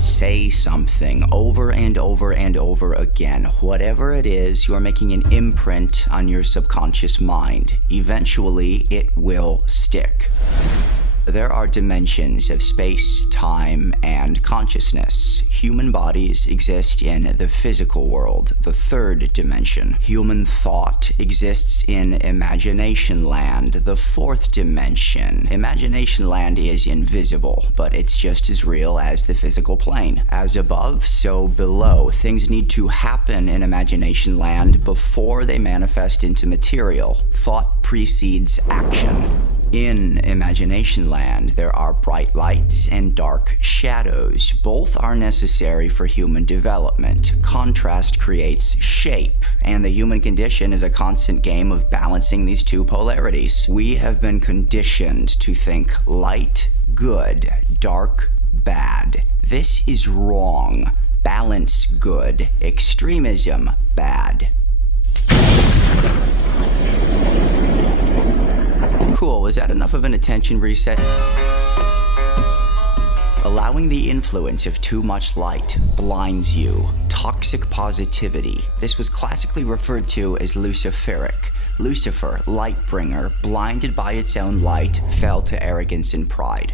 say something over and over and over again. Whatever it is, you are making an imprint on your subconscious mind. Eventually, it will stick. There are dimensions of space, time, and consciousness. Human bodies exist in the physical world, the third dimension. Human thought exists in imagination land, the fourth dimension. Imagination land is invisible, but it's just as real as the physical plane. As above, so below. Things need to happen in imagination land before they manifest into material. Thought precedes action. In imagination land, there are bright lights and dark shadows. Both are necessary for human development. Contrast creates shape, and the human condition is a constant game of balancing these two polarities. We have been conditioned to think light, good, dark, bad. This is wrong. Balance, good. Extremism, bad. Cool, was that enough of an attention reset? Allowing the influence of too much light blinds you. Toxic positivity. This was classically referred to as Luciferic. Lucifer, light bringer, blinded by its own light, fell to arrogance and pride.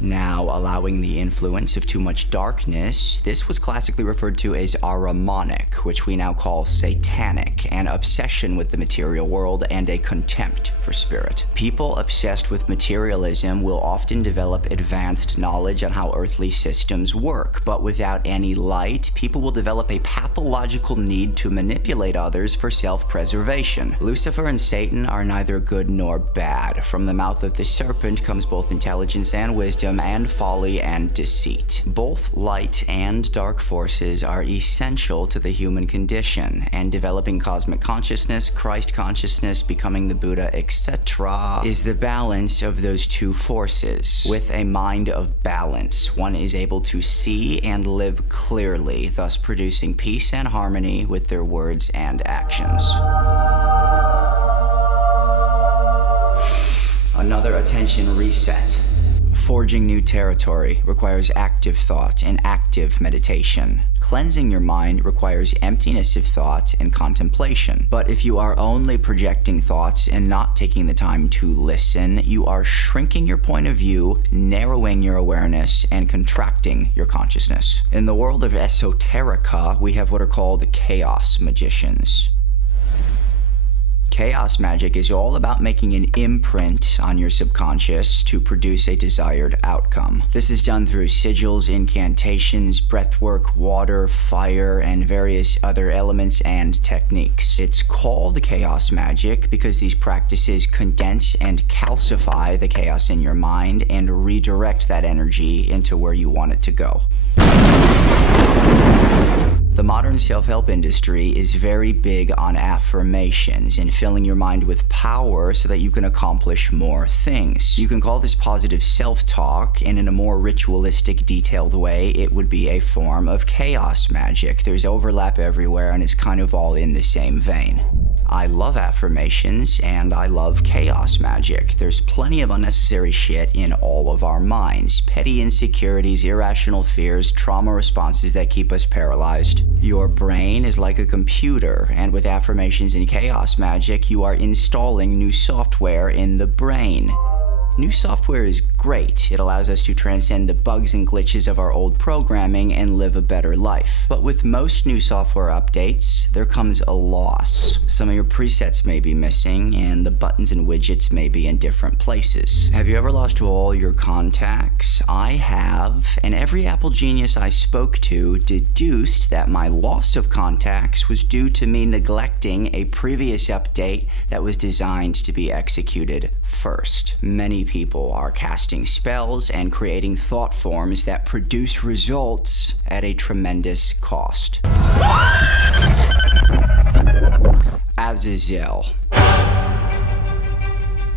Now, allowing the influence of too much darkness, this was classically referred to as Ahrimanic, which we now call satanic, an obsession with the material world and a contempt for spirit. People obsessed with materialism will often develop advanced knowledge on how earthly systems work, but without any light, people will develop a pathological need to manipulate others for self-preservation. Lucifer and Satan are neither good nor bad. From the mouth of the serpent comes both intelligence and wisdom, and folly and deceit. Both light and dark forces are essential to the human condition, and developing cosmic consciousness, Christ consciousness, becoming the Buddha, etc., is the balance of those two forces. With a mind of balance, one is able to see and live clearly, thus producing peace and harmony with their words and actions. Another attention reset. Forging new territory requires active thought and active meditation. Cleansing your mind requires emptiness of thought and contemplation. But if you are only projecting thoughts and not taking the time to listen, you are shrinking your point of view, narrowing your awareness, and contracting your consciousness. In the world of esoterica, we have what are called chaos magicians. Chaos magic is all about making an imprint on your subconscious to produce a desired outcome. This is done through sigils, incantations, breathwork, water, fire, and various other elements and techniques. It's called chaos magic because these practices condense and calcify the chaos in your mind and redirect that energy into where you want it to go. The modern self-help industry is very big on affirmations and filling your mind with power so that you can accomplish more things. You can call this positive self-talk, and in a more ritualistic, detailed way, it would be a form of chaos magic. There's overlap everywhere, and it's kind of all in the same vein. I love affirmations, and I love chaos magic. There's plenty of unnecessary shit in all of our minds. Petty insecurities, irrational fears, trauma responses that keep us paralyzed. Your brain is like a computer, and with affirmations and chaos magic, you are installing new software in the brain. New software is great. It allows us to transcend the bugs and glitches of our old programming and live a better life. But with most new software updates, there comes a loss. Some of your presets may be missing, and the buttons and widgets may be in different places. Have you ever lost all your contacts? I have, and every Apple genius I spoke to deduced that my loss of contacts was due to me neglecting a previous update that was designed to be executed first. Many people are casting spells and creating thought forms that produce results at a tremendous cost. Azazel.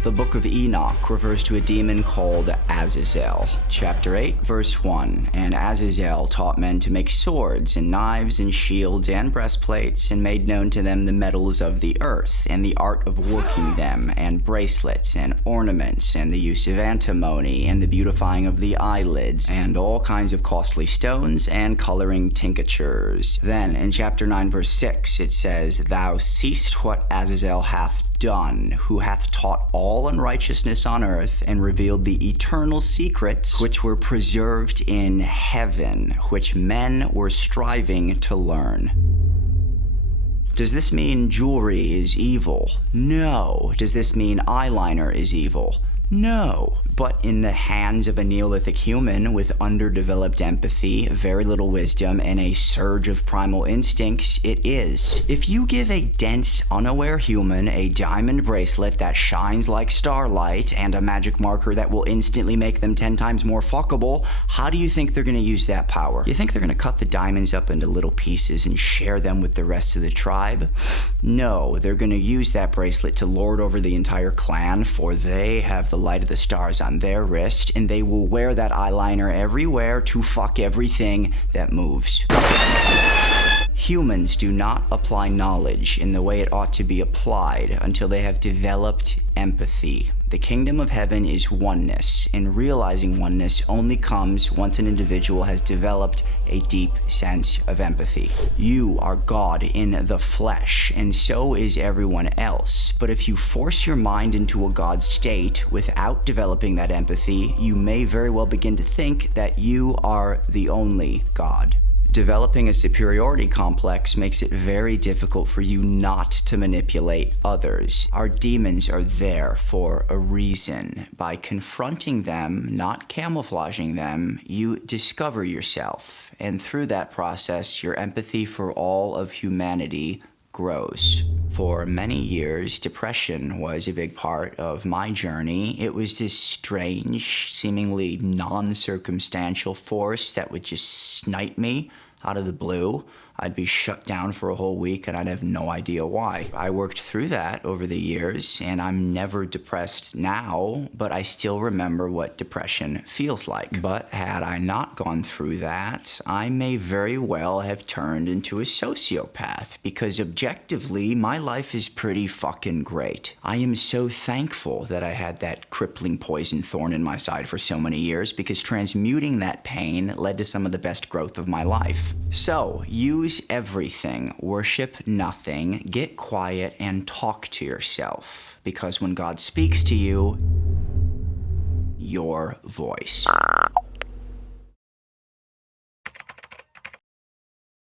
The book of Enoch refers to a demon called Azazel. Chapter 8, verse 1. And Azazel taught men to make swords and knives and shields and breastplates, and made known to them the metals of the earth, and the art of working them, and bracelets and ornaments, and the use of antimony, and the beautifying of the eyelids, and all kinds of costly stones and coloring tinctures. Then in chapter 9, verse 6, it says, Thou seest what Azazel hath done, who hath taught all unrighteousness on earth, and revealed the eternal secrets which were preserved in heaven, which men were striving to learn. Does this mean jewelry is evil? No. Does this mean eyeliner is evil? No. But in the hands of a Neolithic human with underdeveloped empathy, very little wisdom, and a surge of primal instincts, it is. If you give a dense, unaware human a diamond bracelet that shines like starlight and a magic marker that will instantly make them 10 times more fuckable, how do you think they're going to use that power? You think they're going to cut the diamonds up into little pieces and share them with the rest of the tribe? No, they're going to use that bracelet to lord over the entire clan, for they have the light of the stars on their wrist, and they will wear that eyeliner everywhere to fuck everything that moves. Humans do not apply knowledge in the way it ought to be applied until they have developed empathy. The kingdom of heaven is oneness, and realizing oneness only comes once an individual has developed a deep sense of empathy. You are God in the flesh, and so is everyone else. But if you force your mind into a God state without developing that empathy, you may very well begin to think that you are the only God. Developing a superiority complex makes it very difficult for you not to manipulate others. Our demons are there for a reason. By confronting them, not camouflaging them, you discover yourself. And through that process, your empathy for all of humanity grows. For many years, depression was a big part of my journey. It was this strange, seemingly non-circumstantial force that would just snipe me out of the blue. I'd be shut down for a whole week and I'd have no idea why. I worked through that over the years, and I'm never depressed now, but I still remember what depression feels like. But had I not gone through that, I may very well have turned into a sociopath, because objectively, my life is pretty fucking great. I am so thankful that I had that crippling poison thorn in my side for so many years, because transmuting that pain led to some of the best growth of my life. So, use everything, worship nothing, get quiet, and talk to yourself. Because when God speaks to you, your voice.